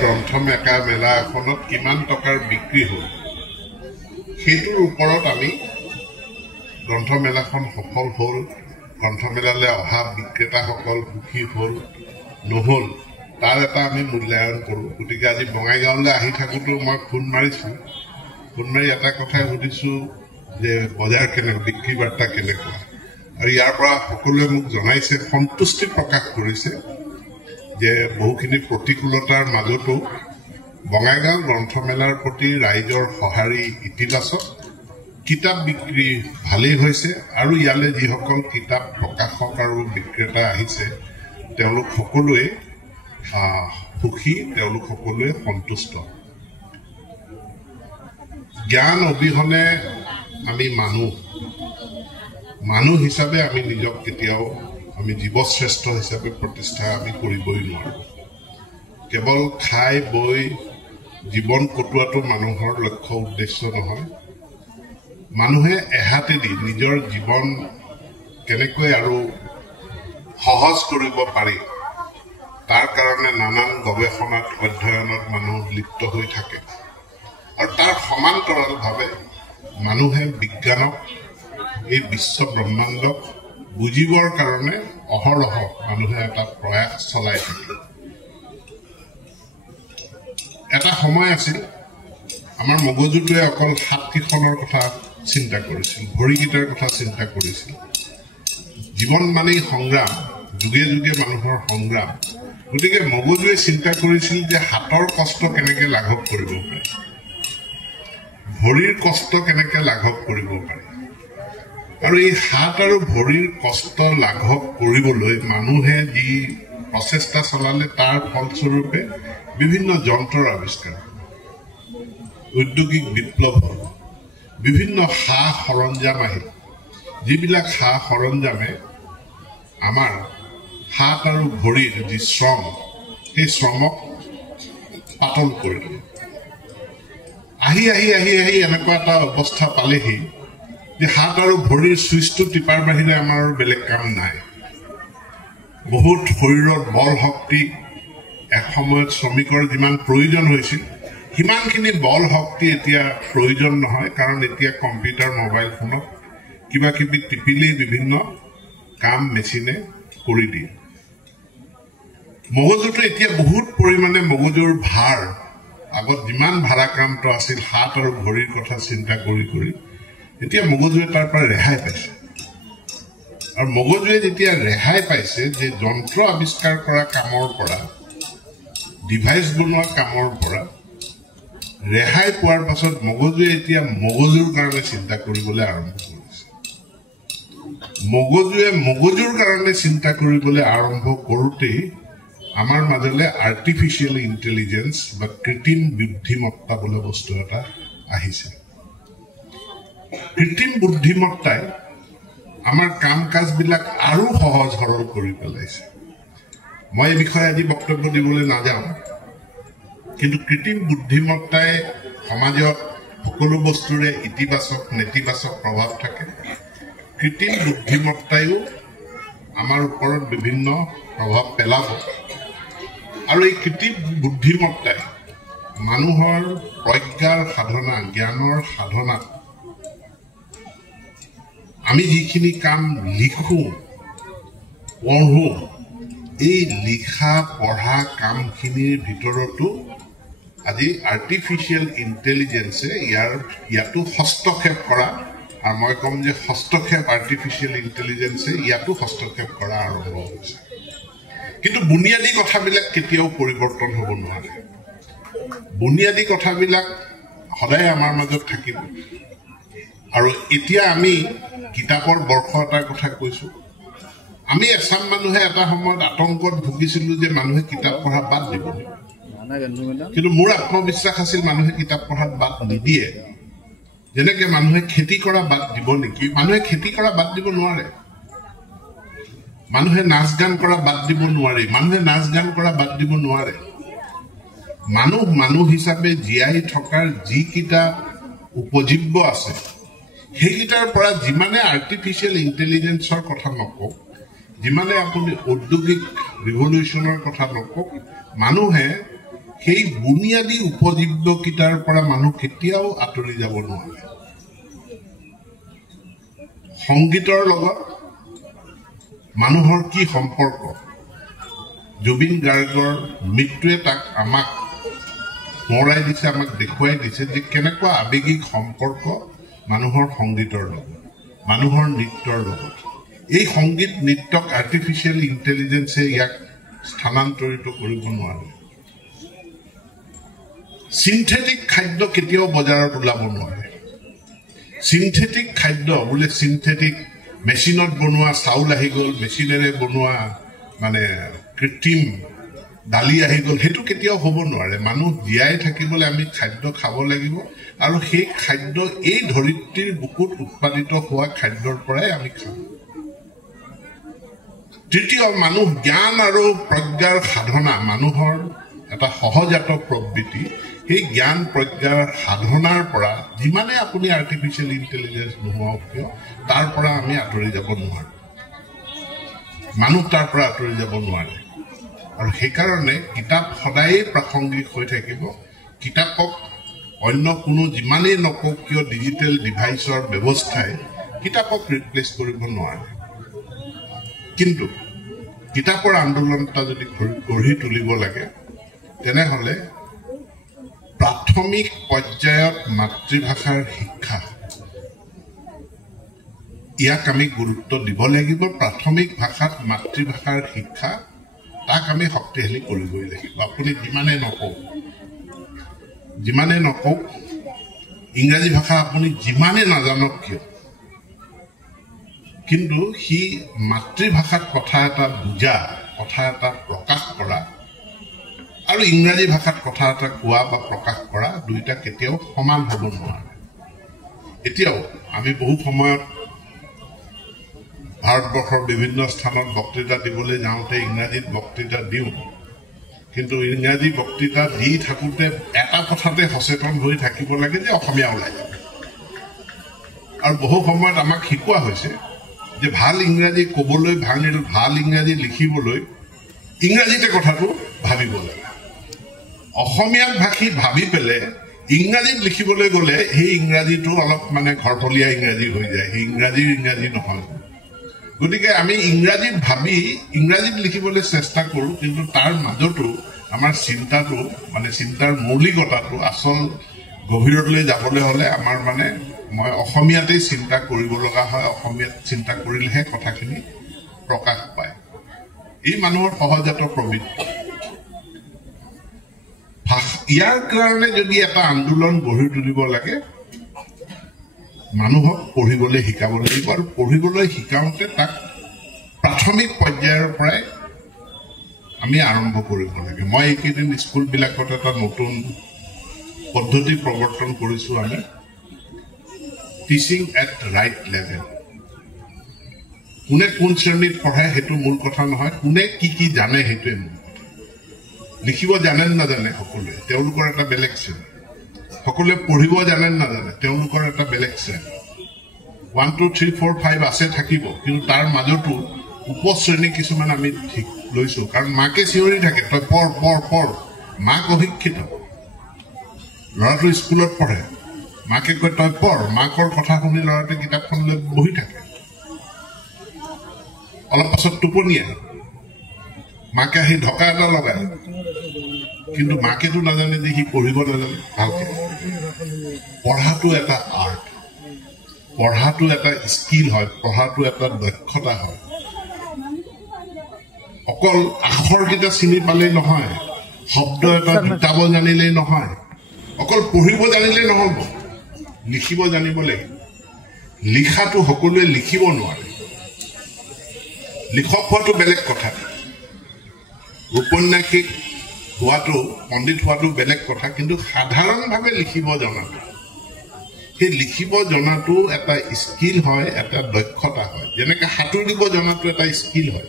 গ্ৰন্থমেলা মেলা এখনত কিমান টকাৰ বিক্ৰী হ'ল সেইটোৰ ওপৰত আমি গ্ৰন্থমেলাখন সফল হ'ল গ্ৰন্থমেলালৈ অহা বিক্ৰেতাসকল সুখী হ'ল নহ'ল তাৰ এটা আমি মূল্যায়ন কৰোঁ গতিকে আজি বঙাইগাঁৱলৈ আহি থাকোঁতেও মই ফোন মাৰিছোঁ ফোন মাৰি এটা কথাই সুধিছোঁ যে বজাৰ কেনেকুৱা বিক্ৰী বাৰ্তা কেনেকুৱা আৰু ইয়াৰ পৰা সকলোৱে মোক জনাইছে সন্তুষ্টি প্ৰকাশ কৰিছে যে বহুখিনি প্ৰতিকূলতাৰ মাজতো বঙাইগাঁও গ্ৰন্থমেলাৰ প্ৰতি ৰাইজৰ সঁহাৰি ইতিবাচক কিতাপ বিক্ৰী ভালেই হৈছে আৰু ইয়ালৈ যিসকল কিতাপ প্ৰকাশক আৰু বিক্ৰেতা আহিছে তেওঁলোক সকলোৱে সুখী তেওঁলোক সকলোৱে সন্তুষ্ট জ্ঞান অবিহনে আমি মানুহ হিচাপে আমি নিজক কেতিয়াও আমি জীৱশ্ৰেষ্ঠ হিচাপে প্ৰতিষ্ঠা আমি কৰিবই নোৱাৰোঁ কেৱল খাই বৈ জীৱন কটোৱাটো মানুহৰ লক্ষ্য উদ্দেশ্য নহয় মানুহে এহাতেদি নিজৰ জীৱন কেনেকৈ আৰু সহজ কৰিব পাৰি তাৰ কাৰণে নানান গৱেষণাত অধ্যয়নত মানুহ লিপ্ত হৈ থাকে আৰু তাৰ সমান্তৰালভাৱে মানুহে বিজ্ঞানক এই বিশ্ব ব্ৰহ্মাণ্ডক বুজিবৰ কাৰণে অহৰহ মানুহে এটা প্ৰয়াস চলাই থাকে এটা সময় আছিল আমাৰ মগজুটোৱে অকল হাতকেইখনৰ কথা চিন্তা কৰিছিল ভৰিকেইটাৰ কথা চিন্তা কৰিছিল জীৱন মানেই সংগ্ৰাম যুগে যুগে মানুহৰ সংগ্ৰাম গতিকে মগজুৱে চিন্তা কৰিছিল যে হাতৰ কষ্ট কেনেকৈ লাঘৱ কৰিব পাৰি ভৰিৰ কষ্ট কেনেকৈ লাঘৱ কৰিব পাৰি আৰু এই হাত আৰু ভৰিৰ কষ্ট লাঘৱ কৰিবলৈ মানুহে যি প্ৰচেষ্টা চলালে তাৰ ফলস্বৰূপে বিভিন্ন যন্ত্ৰৰ আৱিষ্কাৰ ঔদ্যোগিক বিপ্লৱ বিভিন্ন সা সৰঞ্জাম আহিল যিবিলাক সা সৰঞ্জামে আমাৰ হাত আৰু ভৰিৰ যি শ্ৰম সেই শ্ৰমক পাতল কৰিলে আহি আহি আহি আহি এনেকুৱা এটা অৱস্থা পালেহি যে হাত আৰু ভৰিৰ চুইচটো টিপাৰ বাহিৰে আমাৰ বেলেগ কাম নাই বহুত শৰীৰত বল শক্তি এসময়ত শ্ৰমিকৰ যিমান প্ৰয়োজন হৈছিল সিমানখিনি বল শক্তি এতিয়া প্ৰয়োজন নহয় কাৰণ এতিয়া কম্পিউটাৰ মোবাইল ফোনত কিবা কিবি টিপিলেই বিভিন্ন কাম মেচিনে কৰি দিয়ে মগজুটো এতিয়া বহুত পৰিমাণে মগজুৰ ভাৰ আগত যিমান ভাৰাক্ৰান্ত আছিল হাত আৰু ভৰিৰ কথা চিন্তা কৰি কৰি এতিয়া মগজুৱে তাৰ পৰা ৰেহাই পাইছে আৰু মগজুৱে যেতিয়া ৰেহাই পাইছে যে যন্ত্ৰ আৱিষ্কাৰ কৰা কামৰ পৰা ডিভাইচ বনোৱা কামৰ পৰা ৰেহাই পোৱাৰ পাছত মগজুৱে এতিয়া মগজুৰ কাৰণে চিন্তা কৰিবলৈ আৰম্ভ কৰিছে মগজুৱে মগজুৰ কাৰণে চিন্তা কৰিবলৈ আৰম্ভ কৰোঁতেই আমাৰ মাজলৈ আৰ্টিফিচিয়েল ইণ্টেলিজেন্স বা কৃত্ৰিম বুদ্ধিমত্তা বোলা বস্তু এটা আহিছে কৃত্ৰিম বুদ্ধিমত্তাই আমাৰ কাম কাজবিলাক আৰু সহজ সৰল কৰি পেলাইছে মই এই বিষয়ে আজি বক্তব্য দিবলৈ নাযাওঁ কিন্তু কৃত্ৰিম বুদ্ধিমত্তাই সমাজত সকলো বস্তুৰে ইতিবাচক নেতিবাচক প্ৰভাৱ থাকে কৃত্ৰিম বুদ্ধিমত্তাইও আমাৰ ওপৰত বিভিন্ন প্ৰভাৱ পেলাব আৰু এই কৃত্ৰিম বুদ্ধিমত্তাই মানুহৰ প্ৰজ্ঞাৰ সাধনা জ্ঞানৰ সাধনাত আমি যিখিনি কাম লিখোঁ পঢ়োঁ এই লিখা পঢ়া কামখিনিৰ ভিতৰতো আজি আৰ্টিফিচিয়েল ইণ্টেলিজেন্সে ইয়াতো হস্তক্ষেপ কৰা আৰু মই ক'ম যে হস্তক্ষেপ আৰ্টিফিচিয়েল ইণ্টেলিজেন্সে ইয়াতো হস্তক্ষেপ কৰা আৰম্ভ হৈছে কিন্তু বুনিয়াদী কথাবিলাক কেতিয়াও পৰিৱৰ্তন হ'ব নোৱাৰে বুনিয়াদী কথাবিলাক সদায় আমাৰ মাজত থাকিব আৰু এতিয়া আমি কিতাপৰ বৰ্ষ এটাৰ কথা কৈছোঁ আমি এচাম মানুহে এটা সময়ত আতংকত ভুগিছিলোঁ যে মানুহে কিতাপ পঢ়া বাদ দিব কিন্তু মোৰ আত্মবিশ্বাস আছিল মানুহে কিতাপ পঢ়াত বাদ নিদিয়ে যেনেকৈ মানুহে খেতি কৰা বাদ দিব নেকি মানুহে খেতি কৰা বাদ দিব নোৱাৰে মানুহে নাচ গান কৰা বাদ দিব নোৱাৰে মানুহে নাচ গান কৰা বাদ দিব নোৱাৰে মানুহ হিচাপে জীয়াই থকাৰ যিকেইটা উপজীব্য আছে সেইকেইটাৰ পৰা যিমানে আৰ্টিফিচিয়েল ইণ্টেলিজেন্সৰ কথা নকওক যিমানে আপুনি ঔদ্যোগিক ৰিভলিউশ্যনৰ কথা নকওক মানুহে সেই বুনিয়াদী উপজীব্যকিটাৰ পৰা মানুহ কেতিয়াও আঁতৰি যাব নোৱাৰে সংগীতৰ লগত মানুহৰ কি সম্পৰ্ক জুবিন গাৰ্গৰ মৃত্যুৱে তাক আমাক মৰাই দিছে আমাক দেখুৱাই দিছে যে কেনেকুৱা আবেগিক সম্পৰ্ক মানুহৰ সংগীতৰ লগত মানুহৰ নৃত্যৰ লগত এই সংগীত নৃত্যক আৰ্টিফিচিয়েল ইন্টেলিজেন্সে ইয়াক স্থানান্তৰিত কৰিব নোৱাৰে সিনথেটিক খাদ্য কেতিয়াও বজাৰত ওলাব নোৱাৰে সিনথেটিক খাদ্য বোলে সিনথেটিক মেচিনত বনোৱা চাউল আহি গ'ল মেচিনেৰে বনোৱা মানে কৃত্ৰিম দালি আহি গ'ল হেতু কেতিয়াও হ'ব নোৱাৰে মানুহ জীয়াই থাকিবলৈ আমি খাদ্য খাব লাগিব আৰু সেই খাদ্য এই ধৰিত্ৰীৰ বুকুত উৎপাদিত হোৱা খাদ্যৰ পৰাই আমি খাম তৃতীয় মানুহ জ্ঞান আৰু প্ৰজ্ঞাৰ সাধনা মানুহৰ এটা সহজাত প্ৰবৃত্তি এই জ্ঞান প্ৰজ্ঞাৰ সাধনাৰ পৰা যিমানে আপুনি আৰ্টিফিচিয়েল ইন্টেলিজেন্স নোহোৱাক কিয় তাৰ পৰা আমি আঁতৰি যাব নোৱাৰো মানুহ তাৰ পৰা আঁতৰি যাব নোৱাৰে আৰু সেইকাৰণে কিতাপ সদায় প্ৰাসংগিক হৈ থাকিব কিতাপক অন্য কোনো যিমানেই নকওক কিয় ডিজিটেল ডিভাইচৰ ব্যৱস্থাই কিতাপক ৰিপ্লেচ কৰিব নোৱাৰে কিন্তু কিতাপৰ আন্দোলনটা যদি গঢ়ি তুলিব লাগে তেনেহলে প্ৰাথমিক পৰ্যায়ত মাতৃভাষাৰ শিক্ষা ইয়াক আমি গুৰুত্ব দিব লাগিব প্ৰাথমিক ভাষাত মাতৃভাষাৰ শিক্ষা তাক আমি শক্তিশালী কৰিবই লাগিব আপুনি যিমানে নকওক ইংৰাজী ভাষা আপুনি যিমানে নাজানক কিয় কিন্তু হি মাতৃভাষাত কথা এটা বুজা কথা এটা প্ৰকাশ কৰা আৰু ইংৰাজী ভাষাত কথা এটা কোৱা বা প্ৰকাশ কৰা দুইটা কেতিয়াও সমান হ'ব নোৱাৰে এতিয়াও আমি বহু সময়ত ভাৰতবৰ্ষৰ বিভিন্ন স্থানত বক্তৃতা দিবলৈ যাওঁতে ইংৰাজীত বক্তৃতা দিওঁ কিন্তু ইংৰাজী বক্তৃতা দি থাকোঁতে এটা কথাতে সচেতন হৈ থাকিব লাগে যে অসমীয়া ওলাই যাব আৰু বহু সময়ত আমাক শিকোৱা হৈছে যে ভাল ইংৰাজী ক'বলৈ ভাল ইংৰাজী লিখিবলৈ ইংৰাজীতে কথাটো ভাবিব লাগে অসমীয়াত ভাষী ভাবি পেলে ইংৰাজীত লিখিবলৈ গ'লে সেই ইংৰাজীটো অলপ মানে ঘৰতলীয়া ইংৰাজী হৈ যায় সেই ইংৰাজী নহয় গতিকে আমি ইংৰাজীত ভাবি ইংৰাজীত লিখিবলৈ চেষ্টা কৰোঁ কিন্তু তাৰ মাজতো আমাৰ চিন্তাটো মানে চিন্তাৰ মৌলিকতাটো আচল গভীৰলৈ যাবলৈ হ'লে আমাৰ মানে মই অসমীয়াতেই চিন্তা কৰিব লগা হয় অসমীয়াত চিন্তা কৰিলেহে কথাখিনি প্ৰকাশ পায় এই মানুহৰ সহজাত প্ৰবৃত্তি ইয়াৰ কাৰণে যদি এটা আন্দোলন গঢ়ি তুলিব লাগে মানুহক পঢ়িবলৈ শিকাব লাগিব আৰু পঢ়িবলৈ শিকাওঁতে তাক প্ৰাথমিক পৰ্যায়ৰ পৰাই আমি আৰম্ভ কৰিব লাগে মই এইকেইদিন স্কুলবিলাকত এটা নতুন পদ্ধতি প্ৰৱৰ্তন কৰিছোঁ আমি টিচিং এট ৰাইট লেভেল কোনে কোন শ্ৰেণীত পঢ়ায় সেইটো মূল কথা নহয় কোনে কি জানে সেইটোৱে মূল লিখিব জানে নাজানে সকলোৱে তেওঁলোকৰ এটা বেলেগ শ্ৰেণী সকলোৱে পঢ়িব জানে নাজানে তেওঁলোকৰ এটা বেলেগ শ্ৰেণী 1 2 3 4 5 আছে থাকিব কিন্তু তাৰ মাজতো উপশ্ৰেণী কিছুমান আমি ঠিক লৈছো কাৰণ মাকে চিঞৰি থাকে তই পঢ় মাক অশিক্ষিত ল'ৰাটো স্কুলত পঢ়ে মাকে কয় তই পঢ় মাকৰ কথা শুনি ল'ৰাটোৱে কিতাপখন লৈ বহি থাকে অলপ পাছত টোপনি আহে মাকে আহি ঢকা এটা লগায় কিন্তু মাকেতো নাজানে যে সি পঢ়িব নাজানে ভালকে পঢ়াটো এটা আৰ্ট পঢ়াটো এটা স্কিল হয় পঢ়াটো এটা দক্ষতা হয় অকল আখৰকেইটা চিনি পালেই নহয় শব্দ এটা দুটাব জানিলেই নহয় অকল পঢ়িব জানিলেই নহ'ব লিখিব জানিব লাগিব লিখাটো সকলোৱে লিখিব নোৱাৰে লিখক হোৱাটো বেলেগ কথা উপন্যাসিক হোৱাটো পণ্ডিত হোৱাটো বেলেগ কথা কিন্তু সাধাৰণভাৱে লিখিব জনাটো সেই লিখিব জনাটো এটা স্কিল হয় এটা দক্ষতা হয় যেনেকৈ সাঁতুৰিব জনাটো এটা স্কিল হয়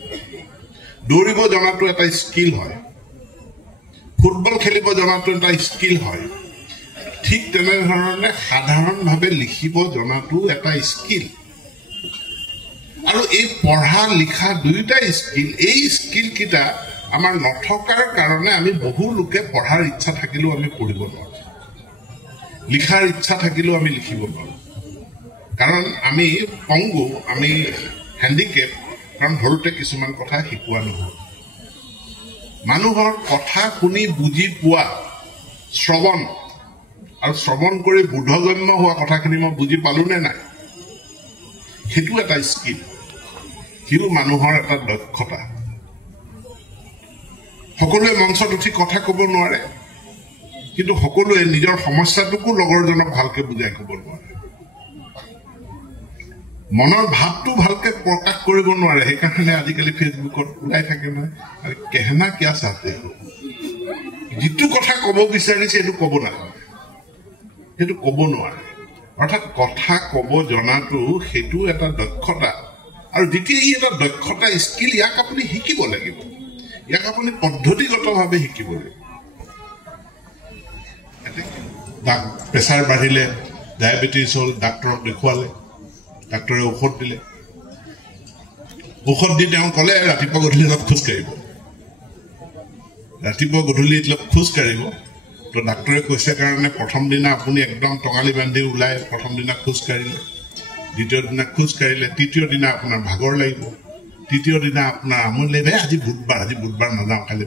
দৌৰিব জনাটো এটা স্কিল হয় ফুটবল খেলিব জনাটো এটা স্কিল হয় ঠিক তেনেধৰণে সাধাৰণভাৱে লিখিব জনাটো এটা স্কিল আৰু এই পঢ়া লিখা দুইটা স্কিল এই স্কিল কিটা আমাৰ নথকাৰ কাৰণে আমি বহু লোকে পঢ়াৰ ইচ্ছা থাকিলেও আমি পঢ়িব নোৱাৰোঁ, লিখাৰ ইচ্ছা থাকিলেও আমি লিখিব নোৱাৰোঁ। কাৰণ আমি পংগু, আমি হেণ্ডিকেপ, কাৰণ সৰুতে কিছুমান কথা শিকোৱা নহয়। মানুহৰ কথা শুনি বুজি পোৱা, শ্ৰৱণ, আৰু শ্ৰৱণ কৰি বোধগম্য হোৱা কথাখিনি মই বুজি পালো নে নাই, সেইটো এটা স্কিল, সিও মানুহৰ এটা দক্ষতা। সকলোৱে মঞ্চত উঠি কথা ক'ব নোৱাৰে, কিন্তু সকলোৱে নিজৰ সমস্যাটোকো লগৰজনক ভালকে বুজাই ক'ব নোৱাৰে, মনৰ ভাৱটো ভালকে প্ৰকাশ কৰিব নোৱাৰে। সেইকাৰণে আজিকালি ফেচবুকত ওলাই থাকে নহয়, কেহনা কিয়া চাহতে, যিটো কথা ক'ব বিচাৰিছে সেইটো ক'ব নাজানে, সেইটো ক'ব নোৱাৰে। অৰ্থাৎ কথা ক'ব জনাটো সেইটো এটা দক্ষতা, আৰু যেতিয়া ই এটা দক্ষতা স্কিল, ইয়াক আপুনি শিকিব লাগিব, ইয়াক আপুনি পদ্ধতিগতভাৱে শিকিব লাগিব। প্ৰেছাৰ বাঢ়িলে, ডায়েবেটিছ হ'ল, ডাক্তৰক দেখুৱালে, ডাক্তৰে ঔষধ দিলে, ঔষধ দি তেওঁ ক'লে ৰাতিপুৱা গধূলি অলপ খোজকাঢ়িব, ৰাতিপুৱা গধূলি অলপ খোজকাঢ়িব। তো ডাক্তৰে কৈছে কাৰণে প্ৰথম দিনা আপুনি একদম টঙালি বান্ধি ওলাই প্ৰথম দিনা খোজকাঢ়িলে, দ্বিতীয় দিনা খোজকাঢ়িলে, তৃতীয় দিনা আপোনাৰ ভাগৰ লাগিব, তৃতীয় দিনা আপোনাৰ আমনি লাগিব, আজি বুধবাৰ নাযাওঁ, কালি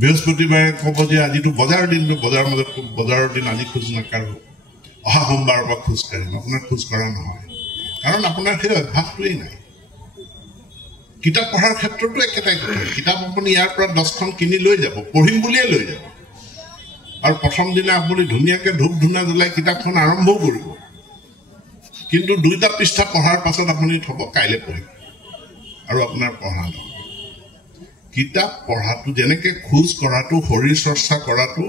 বৃহস্পতিবাৰে ক'ব যে আজিতো বজাৰৰ দিনটো, বজাৰৰ দিন আজি খোজ নাকাঢ়ো, অহা সোমবাৰৰ পৰা খোজ কাঢ়িম। আপোনাৰ খোজ কঢ়া নহয়, কাৰণ আপোনাৰ সেই অভ্যাসটোৱেই নাই। কিতাপ পঢ়াৰ ক্ষেত্ৰতো একেটাই কথা, কিতাপ আপুনি ইয়াৰ পৰা 10খন কিনি লৈ যাব, পঢ়িম বুলিয়ে লৈ যাব, আৰু প্ৰথম দিনা আপুনি ধুনীয়াকৈ ধূপ ধূনা জ্বলাই কিতাপখন আৰম্ভও কৰিব, কিন্তু 2টা পৃষ্ঠা পঢ়াৰ পাছত আপুনি থ'ব, কাইলৈ পঢ়িম, আৰু আপোনাৰ পঢ়া নহয়। কিতাপ পঢ়াটো যেনেকৈ খোজ কঢ়াটো, শৰীৰ চৰ্চা কৰাটো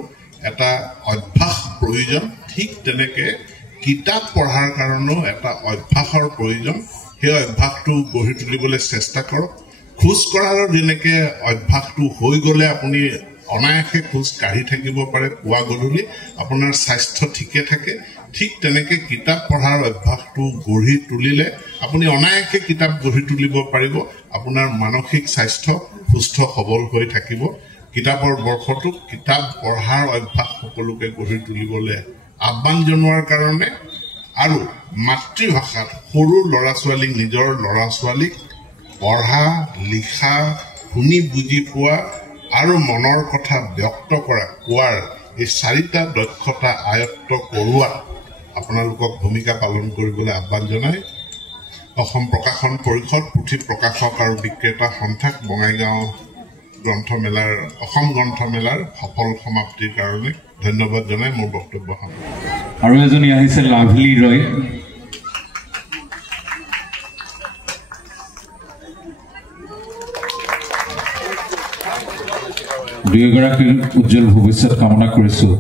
এটা অভ্যাস প্ৰয়োজন, ঠিক তেনেকৈ কিতাপ পঢ়াৰ কাৰণেও এটা অভ্যাসৰ প্ৰয়োজন। সেই অভ্যাসটো গঢ়ি তুলিবলৈ চেষ্টা কৰক। খোজ কঢ়াৰ যেনেকৈ অভ্যাসটো হৈ গ'লে আপুনি অনায়াসে খোজ কাঢ়ি থাকিব পাৰে পুৱা গধূলি, আপোনাৰ স্বাস্থ্য ঠিকে থাকে, ঠিক তেনেকৈ কিতাপ পঢ়াৰ অভ্যাসটো গঢ়ি তুলিলে আপুনি অনায়াসে কিতাপ গঢ়ি তুলিব পাৰিব, আপোনাৰ মানসিক স্বাস্থ্য সুস্থ সবল হৈ থাকিব। কিতাপৰ বৰ্ষটোক কিতাপ পঢ়াৰ অভ্যাস সকলোকে গঢ়ি তুলিবলৈ আহ্বান জনোৱাৰ কাৰণে, আৰু মাতৃভাষাত সৰু ল'ৰা ছোৱালীক, নিজৰ ল'ৰা ছোৱালীক পঢ়া, লিখা, শুনি বুজি পোৱা আৰু মনৰ কথা ব্যক্ত কৰা, কোৱাৰ এই 4টা দক্ষতা আয়ত্ত কৰোৱাত আপোনালোকক ভূমিকা পালন কৰিবলৈ আহ্বান জনাই অসম প্ৰকাশন পৰিষদ, পুথি প্ৰকাশক আৰু বিক্ৰেতা সন্থাক বঙাইগাঁও গ্ৰন্থমেলাৰ, অসম গ্ৰন্থমেলাৰ সফল সমাপ্তিৰ কাৰণে ধন্যবাদ জনাই মোৰ বক্তব্য সামৰিছোঁ। আৰু এজনী আহিছে লাভলী ৰয়। দুয়োগৰাকীৰ উজ্জ্বল ভৱিষ্যত কামনা কৰিছোঁ।